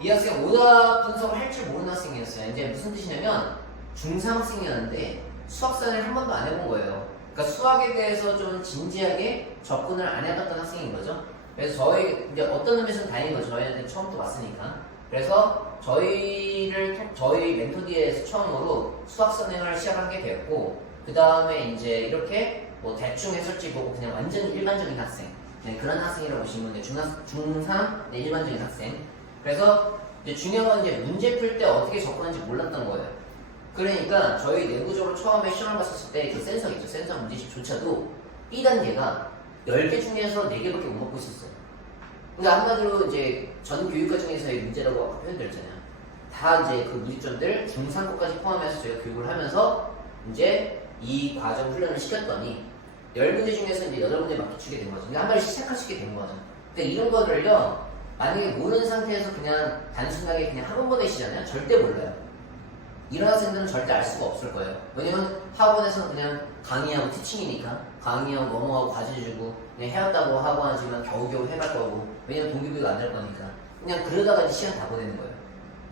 이 학생 오답 분석을 할 줄 모르는 학생이었어요. 이제 무슨 뜻이냐면 중3 학생이었는데 수학산을 한 번도 안 해본 거예요. 그러니까 수학에 대해서 좀 진지하게 접근을 안 해봤던 학생인 거죠. 그래서 저희 이제 어떤 의미에서는 다행인 거죠. 저희한테 처음부터 왔으니까. 그래서 저희를 통- 저희 멘토디에서 처음으로 수학 선행을 시작하게 되었고 그 다음에 이제 이렇게 뭐 대충 해설지 보고 그냥 완전 일반적인 학생 네, 그런 학생이라고 보시면 돼요. 중학 중3 네, 일반적인 학생. 그래서 이제 중요한 건 이제 문제 풀 때 어떻게 접근하는지 몰랐던 거예요. 그러니까 저희 내부적으로 처음에 시험을 봤었을 때 그 센서 있죠. 센서 문제집조차도 B단계가 10개 중에서 4개밖에 못 먹고 있었어요. 그러니까 한마디로 이제 전 교육 과정에서의 문제라고 표현드렸잖아요. 다 이제 그 문제점들 중상고까지 포함해서 저희가 교육을 하면서 이제 이 과정 훈련을 시켰더니 10문제 중에서 이제 8문제 맞추게 된 거죠. 그러니까 한 발을 시작하시게 된 거죠. 근데 이런 거를요, 만약에 모르는 상태에서 그냥 단순하게 그냥 학원 보내시잖아요? 절대 몰라요. 이런 학생들은 절대 알 수가 없을 거예요. 왜냐면 학원에서는 그냥 강의하고 티칭이니까 강의하고 뭐뭐하고 과제 주고 그냥 해왔다고 하고 하지만 겨우겨우 해갈 거고 왜냐면 동기부여가 안 될 거니까 그냥 그러다가 이제 시간 다 보내는 거예요.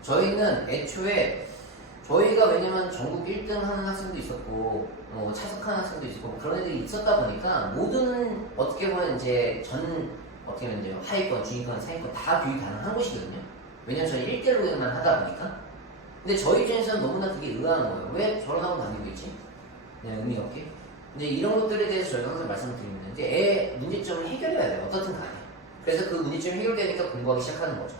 저희는 애초에 저희가 왜냐면 전국 1등 하는 학생도 있었고 뭐 차석하는 학생도 있었고 뭐 그런 애들이 있었다 보니까 모든 어떻게 보면 이제 전 어떻게 보면 이제 하위권, 중위권, 상위권 다 교육 가능한 곳이거든요. 왜냐면 저희 1대1로만 하다 보니까 근데 저희 입장에서는 너무나 그게 의아한 거예요. 왜 저런 학원 다니고 있지? 그냥 의미 없게. 근데 이런 것들에 대해서 저희가 항상 말씀을 드리면 이제 애 문제점을 해결해야 돼요. 어떻든 간에. 그래서 그 문제점이 해결되니까 공부하기 시작하는 거죠.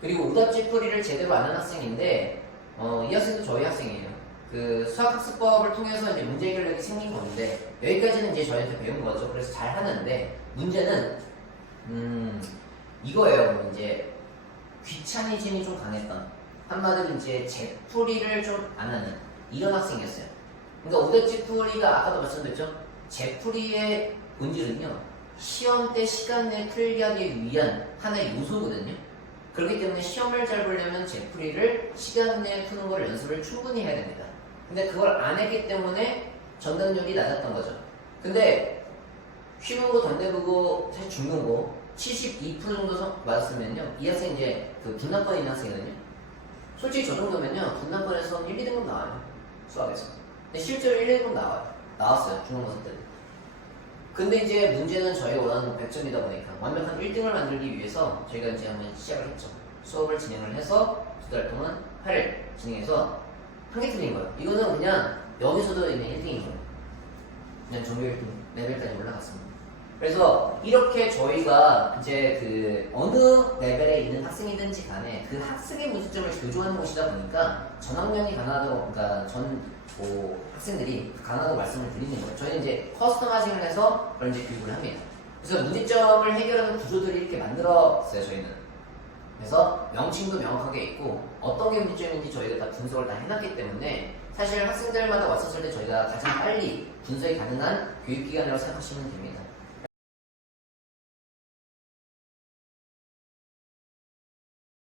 그리고 오답지 풀이를 제대로 안 하는 학생인데 어, 이 학생도 저희 학생이에요. 그 수학학습법을 통해서 이제 문제 해결력이 생긴 건데 여기까지는 이제 저희한테 배운 거죠. 그래서 잘 하는데 문제는 음 이거예요. 이제 귀차니즘이 좀 강했던 한마디로 이제 제풀이를 좀 안 하는 이런 학생이었어요. 그러니까 오답지풀이가 아까도 말씀드렸죠. 제풀이의 본질은요. 시험 때 시간 내에 풀게 하기 위한 하나의 요소거든요. 그렇기 때문에 시험을 잘 보려면 제풀이를 시간 내에 푸는 걸 연습을 충분히 해야 됩니다. 근데 그걸 안 했기 때문에 전달률이 낮았던 거죠. 근데 쉬운거 던내보고 사실 중요고 72% 정도 성- 맞았으면요. 이 학생 이제 그 분남권에 있는 학생이거든요. 솔직히 저 정도면요. 분남권에서 1, 2등급 나와요. 수학에서. 근데 실제로 1, 2등급 나와요. 나왔어요. 중간고사 때. 근데 이제 문제는 저희가 원하는 100점이다 보니까 완벽한 1등을 만들기 위해서 저희가 이제 한번 시작을 했죠. 수업을 진행을 해서 두 달 동안 회를 진행해서 한 개 틀린 거예요. 이거는 그냥 여기서도 그냥 1등인 거예요. 그냥 전교 1등 레벨까지 올라갔습니다. 그래서 이렇게 저희가 이제 그 어느 레벨에 있는 학생이든지 간에 그 학생의 문제점을 교조하는 곳이다 보니까 전 학년이 가능하다고 그러니까 전 뭐 학생들이 가능하다고 말씀을 드리는 거예요. 저희는 이제 커스터마이징을 해서 그런 이제 교육을 합니다. 그래서 문제점을 해결하는 구조들이 이렇게 만들었어요. 저희는. 그래서 명칭도 명확하게 있고 어떤 게 문제점인지 저희가 다 분석을 다 해놨기 때문에 사실 학생들마다 왔었을 때 저희가 가장 빨리 분석이 가능한 교육기관이라고 생각하시면 됩니다.